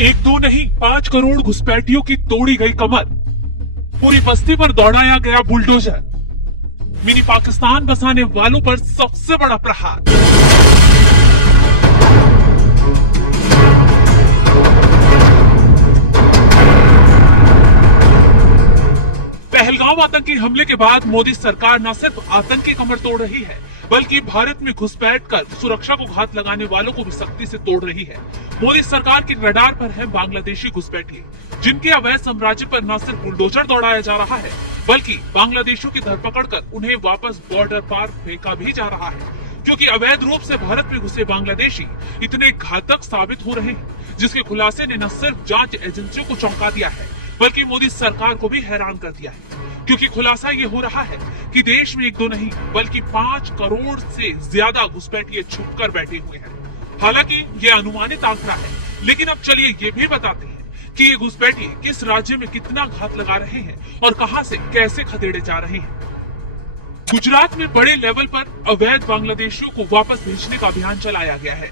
एक दो नहीं 5 करोड़ घुसपैठियों की तोड़ी गई कमर, पूरी बस्ती पर दौड़ाया गया बुलडोजर, मिनी पाकिस्तान बसाने वालों पर सबसे बड़ा प्रहार। पहलगाम आतंकी हमले के बाद मोदी सरकार न सिर्फ आतंकी कमर तोड़ रही है, बल्कि भारत में घुसपैठ कर सुरक्षा को घात लगाने वालों को भी सख्ती से तोड़ रही है। मोदी सरकार की रडार पर है बांग्लादेशी घुसपैठिए, जिनके अवैध साम्राज्य पर न सिर्फ बुलडोजर दौड़ाया जा रहा है, बल्कि बांग्लादेशियों की धरपकड़ कर उन्हें वापस बॉर्डर पार फेंका भी जा रहा है। क्योंकि अवैध रूप से भारत में घुसे बांग्लादेशी इतने घातक साबित हो रहे हैं, जिसके खुलासे ने न सिर्फ जांच एजेंसियों को चौंका दिया है, बल्कि मोदी सरकार को भी हैरान कर दिया है। क्योंकि खुलासा ये हो रहा है कि देश में एक दो नहीं बल्कि 5 करोड़ से ज्यादा घुसपैठिए छुप कर बैठे हुए हैं। हालांकि ये अनुमानित आंकड़ा है, लेकिन अब चलिए ये भी बताते हैं कि ये घुसपैठिए किस राज्य में कितना घात लगा रहे हैं और कहां से कैसे खदेड़े जा रहे हैं। गुजरात में बड़े लेवल पर अवैध बांग्लादेशियों को वापस भेजने का अभियान चलाया गया है।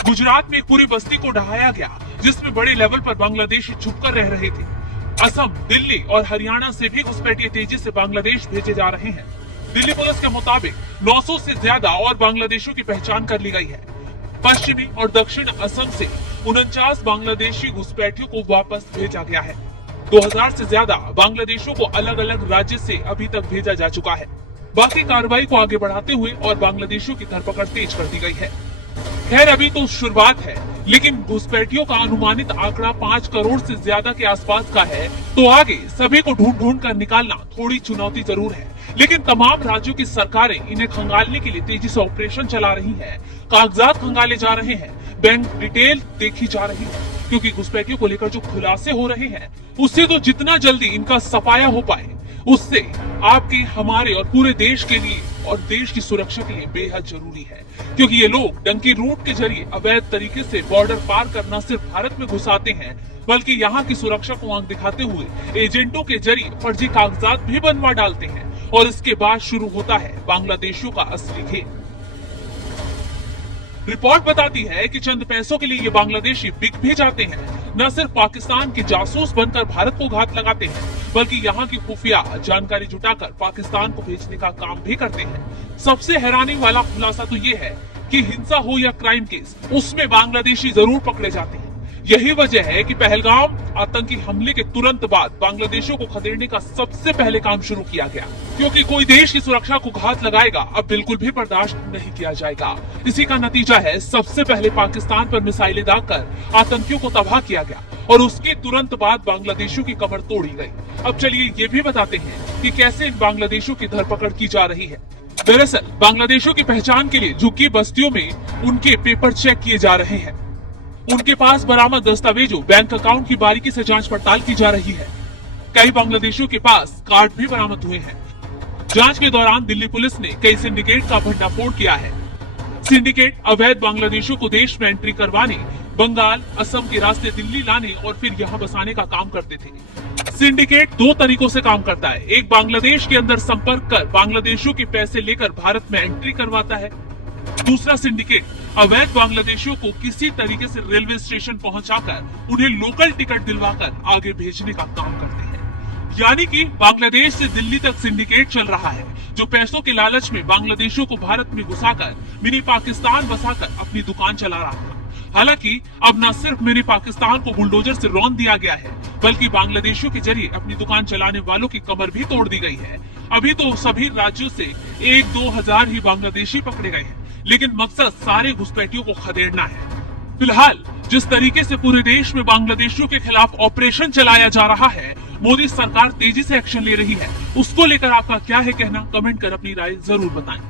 गुजरात में एक पूरी बस्ती को ढहाया गया, जिसमें बड़े लेवल पर बांग्लादेशी छुपकर रह रहे थे। असम, दिल्ली और हरियाणा से भी घुसपैठिए तेजी से बांग्लादेश भेजे जा रहे हैं। दिल्ली पुलिस के मुताबिक 900 से ज्यादा और बांग्लादेशियों की पहचान कर ली गई है। पश्चिमी और दक्षिण असम से 49 बांग्लादेशी घुसपैठियों को वापस भेजा गया है। 2000 से ज्यादा बांग्लादेशियों को अलग अलग राज्य से अभी तक भेजा जा चुका है। बाकी कार्रवाई को आगे बढ़ाते हुए और बांग्लादेशियों की धरपकड़ तेज कर दी गई है। खैर, अभी तो शुरुआत है, लेकिन घुसपैठियों का अनुमानित आंकड़ा 5 करोड़ से ज्यादा के आसपास का है, तो आगे सभी को ढूंढ कर निकालना थोड़ी चुनौती जरूर है। लेकिन तमाम राज्यों की सरकारें इन्हें खंगालने के लिए तेजी से ऑपरेशन चला रही हैं, कागजात खंगाले जा रहे हैं, बैंक डिटेल देखी जा रही है, क्योंकि घुसपैठियों को लेकर जो खुलासे हो रहे हैं, उससे तो जितना जल्दी इनका सफाया हो पाए, उससे आपके, हमारे और पूरे देश के लिए और देश की सुरक्षा के लिए बेहद जरूरी है। क्योंकि ये लोग डंकी रूट के जरिए अवैध तरीके से बॉर्डर पार करना सिर्फ भारत में घुसाते हैं, बल्कि यहाँ की सुरक्षा को आंख दिखाते हुए एजेंटों के जरिए फर्जी कागजात भी बनवा डालते हैं, और इसके बाद शुरू होता है बांग्लादेशियों का असली खेल। रिपोर्ट बताती है कि चंद पैसों के लिए ये बांग्लादेशी बिक भी जाते हैं। न सिर्फ पाकिस्तान के जासूस बनकर भारत को घात लगाते हैं, बल्कि यहाँ की खुफिया जानकारी जुटाकर पाकिस्तान को भेजने का काम भी करते हैं। सबसे हैरानी वाला खुलासा तो ये है कि हिंसा हो या क्राइम केस, उसमें बांग्लादेशी जरूर पकड़े जाते हैं। यही वजह है कि पहलगाम आतंकी हमले के तुरंत बाद बांग्लादेशियों को खदेड़ने का सबसे पहले काम शुरू किया गया, क्योंकि कोई देश की सुरक्षा को घात लगाएगा अब बिल्कुल भी बर्दाश्त नहीं किया जाएगा। इसी का नतीजा है सबसे पहले पाकिस्तान पर मिसाइलें दागकर आतंकियों को तबाह किया गया, और उसके तुरंत बाद बांग्लादेशियों की कमर तोड़ी गई। अब चलिए ये भी बताते हैं कि कैसे इन बांग्लादेशियों की धरपकड़ की जा रही है। दरअसल बांग्लादेशियों की पहचान के लिए झुग्गी बस्तियों में उनके पेपर चेक किए जा रहे हैं। उनके पास बरामद दस्तावेजों, बैंक अकाउंट की बारीकी से जांच पड़ताल की जा रही है। कई बांग्लादेशियों के पास कार्ड भी बरामद हुए हैं। जांच के दौरान दिल्ली पुलिस ने कई सिंडिकेट का भंडाफोड़ किया है। सिंडिकेट अवैध बांग्लादेशियों को देश में एंट्री करवाने, बंगाल, असम के रास्ते दिल्ली लाने और फिर यहाँ बसाने का काम करते थे। सिंडिकेट 2 तरीकों से काम करता है। एक, बांग्लादेश के अंदर संपर्क कर बांग्लादेशियों के पैसे लेकर भारत में एंट्री करवाता है। दूसरा सिंडिकेट अवैध बांग्लादेशियों को किसी तरीके से रेलवे स्टेशन पहुंचाकर उन्हें लोकल टिकट दिलवाकर आगे भेजने का काम करते हैं। यानी कि बांग्लादेश से दिल्ली तक सिंडिकेट चल रहा है, जो पैसों के लालच में बांग्लादेशियों को भारत में घुसाकर मिनी पाकिस्तान बसाकर अपनी दुकान चला रहा था। हालांकि अब न सिर्फ मिनी पाकिस्तान को बुलडोजर से रौंद दिया गया है, बल्कि बांग्लादेशियों के जरिए अपनी दुकान चलाने वालों की कमर भी तोड़ दी गई है। अभी तो सभी राज्यों से 1-2 हजार ही बांग्लादेशी पकड़े गए हैं, लेकिन मकसद सारे घुसपैठियों को खदेड़ना है। फिलहाल जिस तरीके से पूरे देश में बांग्लादेशियों के खिलाफ ऑपरेशन चलाया जा रहा है, मोदी सरकार तेजी से एक्शन ले रही है, उसको लेकर आपका क्या है कहना, कमेंट कर अपनी राय जरूर बताएं।